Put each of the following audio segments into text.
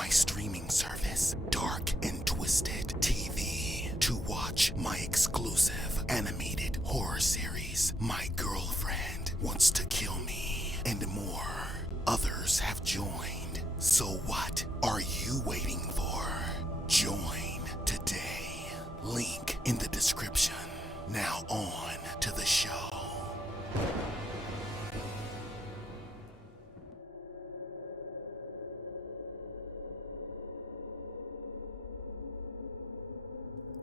my streaming service, Dark and Twisted TV, to watch my exclusive animated horror series, My Girlfriend Wants to Kill Me, and more. Others have joined, so what are you waiting for? Join today. Link in the description. Now on to the show.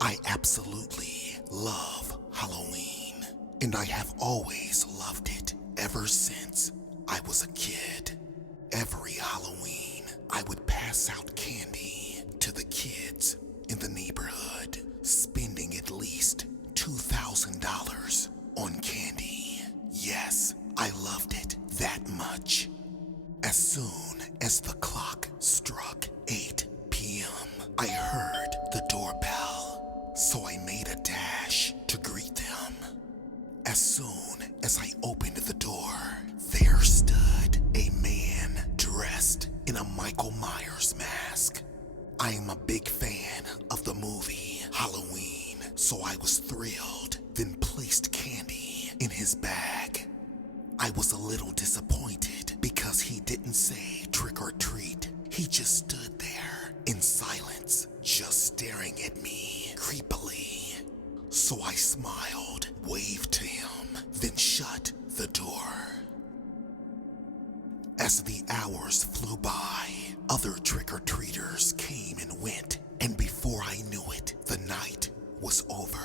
I absolutely love Halloween, and I have always loved it ever since I was a kid. Every Halloween, I would pass out candy to the kids in the neighborhood, spending at least $2,000 on candy. Yes, I loved it that much. As soon as the clock struck 8 p.m., I heard the doorbell, so I made a dash to greet them. As soon as I opened the door, there stood a man dressed in a Michael Myers mask. I am a big fan of the movie Halloween, so I was thrilled, then placed candy in his bag. I was a little disappointed because he didn't say trick or treat. He just stood there in silence, just staring at me creepily. So I smiled, waved to him, then shut the door. As the hours flew by, other trick-or-treaters came and went, and before I knew it, the night was over.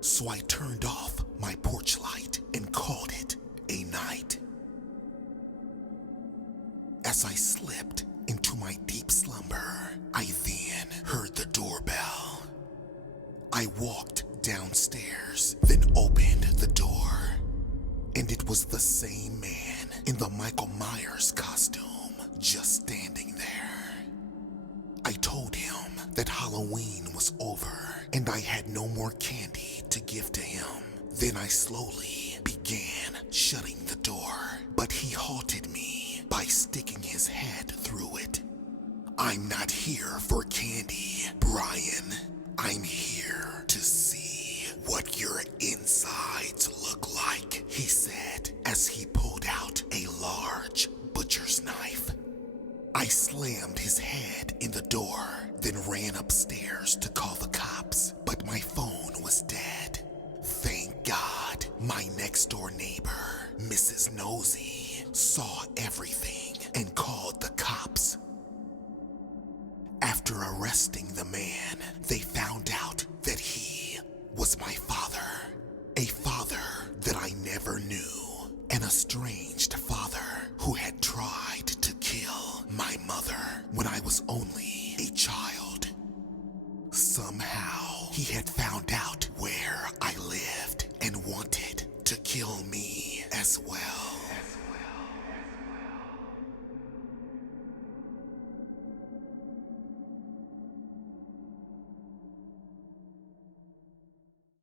So I turned off my porch light and called it a night. As I slipped into my deep slumber, I then heard the doorbell. I walked downstairs, then opened the door, and it was the same man in the Michael Myers costume just standing there. I told him that Halloween was over and I had no more candy to give to him. Then I slowly began shutting the door, but he halted me by sticking his head through it. "I'm not here for candy, Brian. I'm here to see what your insides look like," he said as he pulled out a large butcher's knife. I slammed his head in the door, then ran upstairs to call the cops, but my phone was dead. Thank God my next door neighbor, Mrs. Nosy, saw everything and called the cops. After arresting the man, they found out that he was my father. A father that I never knew. An estranged father who had tried to kill my mother when I was only a child. Somehow, he had found out where I lived and wanted to kill me as well.